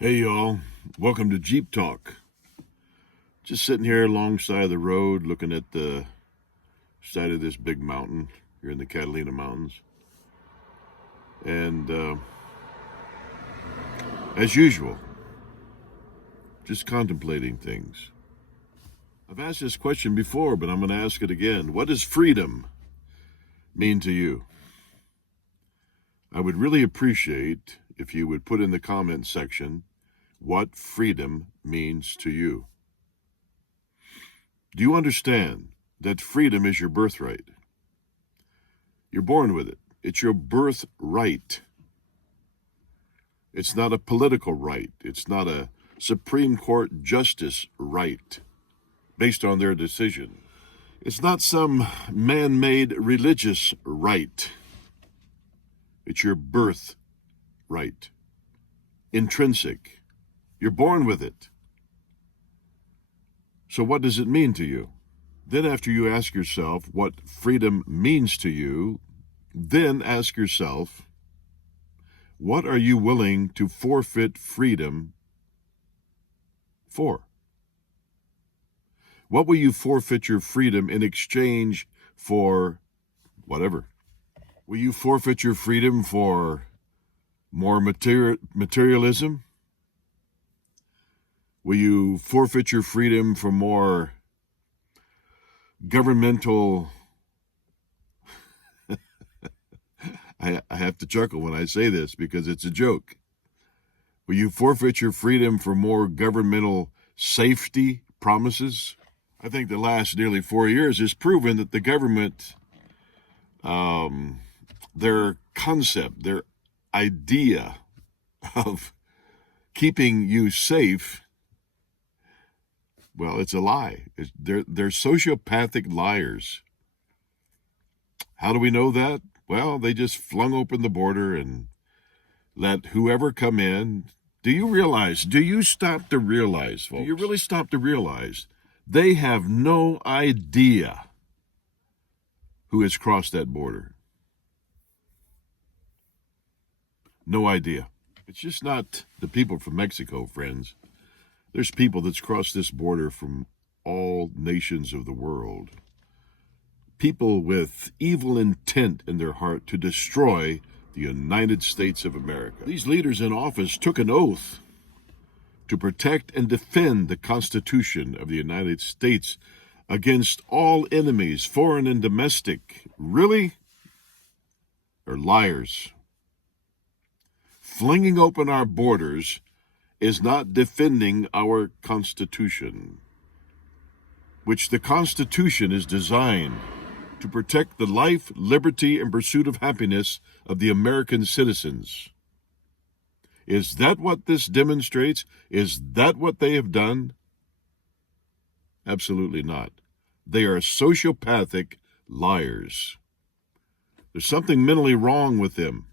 Hey y'all, welcome to Jeep Talk. Just sitting here alongside the road looking at the side of this big mountain here in the Catalina Mountains. And as usual, just contemplating things. I've asked this question before, but I'm going to ask it again. What does freedom mean to you? I would really appreciate if you would put in the comment section what freedom means to you. Do you understand that freedom is your birthright? You're born with it. It's your birthright. It's not a political right. It's not a Supreme Court justice right based on their decision. It's not some man-made religious right. It's your birthright. Intrinsic. You're born with it. So what does it mean to you? Then after you ask yourself what freedom means to you, then ask yourself, what are you willing to forfeit freedom for? What will you forfeit your freedom in exchange for whatever? Will you forfeit your freedom for more materialism? Will you forfeit your freedom for more governmental... I have to chuckle when I say this because it's a joke. Will you forfeit your freedom for more governmental safety promises? I think the last nearly 4 years has proven that the government, their concept, their idea of keeping you safe, well, it's a lie. They're sociopathic liars. How do we know that? Well, they just flung open the border and let whoever come in. Do you stop to realize, folks? Do you really stop to realize they have no idea who has crossed that border? No idea. It's just not the people from Mexico, friends. There's people that's crossed this border from all nations of the world. People with evil intent in their heart to destroy the United States of America. These leaders in office took an oath to protect and defend the Constitution of the United States against all enemies, foreign and domestic. Really? They're liars. Flinging open our borders is not defending our Constitution, which the Constitution is designed to protect the life, liberty, and pursuit of happiness of the American citizens. Is that what this demonstrates? Is that what they have done? Absolutely not. They are sociopathic liars. There's something mentally wrong with them.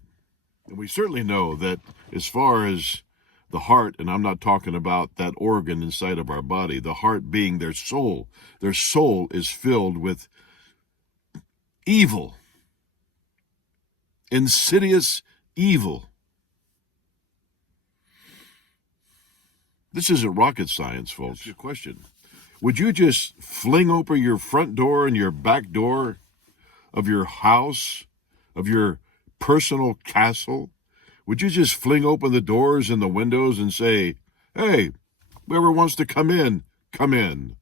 And we certainly know that as far as the heart, and I'm not talking about that organ inside of our body, the heart being their soul is filled with evil, insidious evil. This isn't rocket science, folks. That's your question. Would you just fling open your front door and your back door of your house, of your personal castle? Would you just fling open the doors and the windows and say, hey, whoever wants to come in, come in?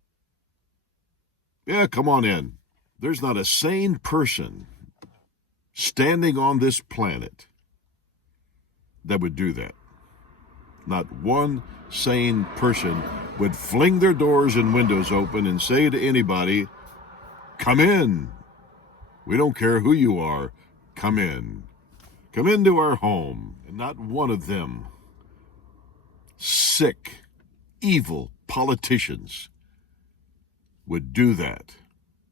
Yeah, come on in. There's not a sane person standing on this planet that would do that. Not one sane person would fling their doors and windows open and say to anybody, come in. We don't care who you are. Come in. Come into our home. And not one of them sick, evil politicians would do that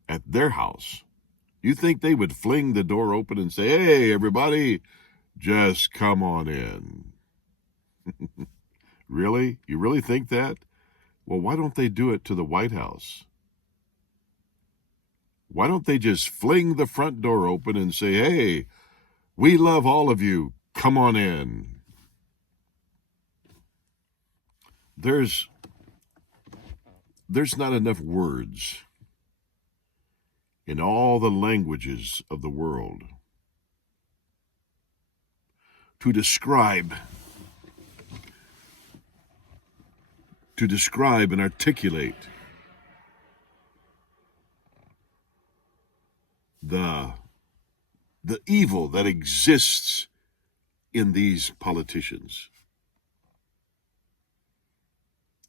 at their house. You think they would fling the door open and say, hey, everybody, just come on in? Really? You really think that? Well, why don't they do it to the White House? Why don't they just fling the front door open and say, hey, we love all of you. Come on in. There's not enough words in all the languages of the world to describe and articulate the evil that exists in these politicians.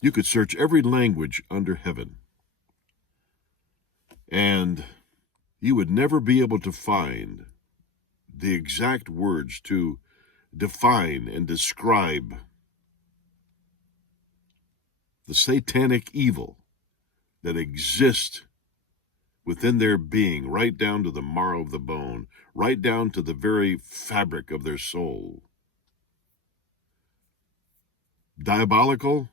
You could search every language under heaven, and you would never be able to find the exact words to define and describe the satanic evil that exists within their being, right down to the marrow of the bone, right down to the very fabric of their soul. Diabolical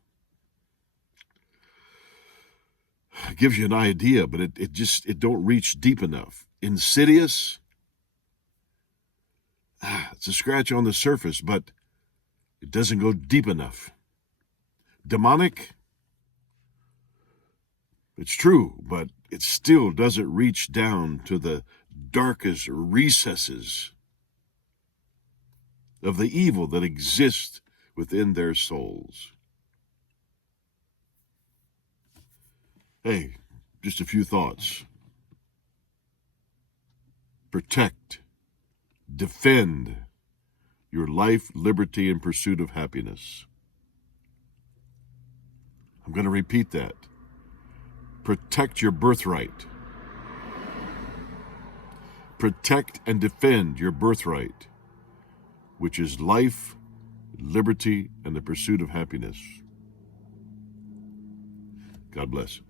gives you an idea, but it don't reach deep enough. Insidious, it's a scratch on the surface, but it doesn't go deep enough. Demonic, it's true, but it still doesn't reach down to the darkest recesses of the evil that exists within their souls. Hey, just a few thoughts. Protect, defend your life, liberty, and pursuit of happiness. I'm going to repeat that. Protect your birthright. Protect and defend your birthright, which is life, liberty, and the pursuit of happiness. God bless.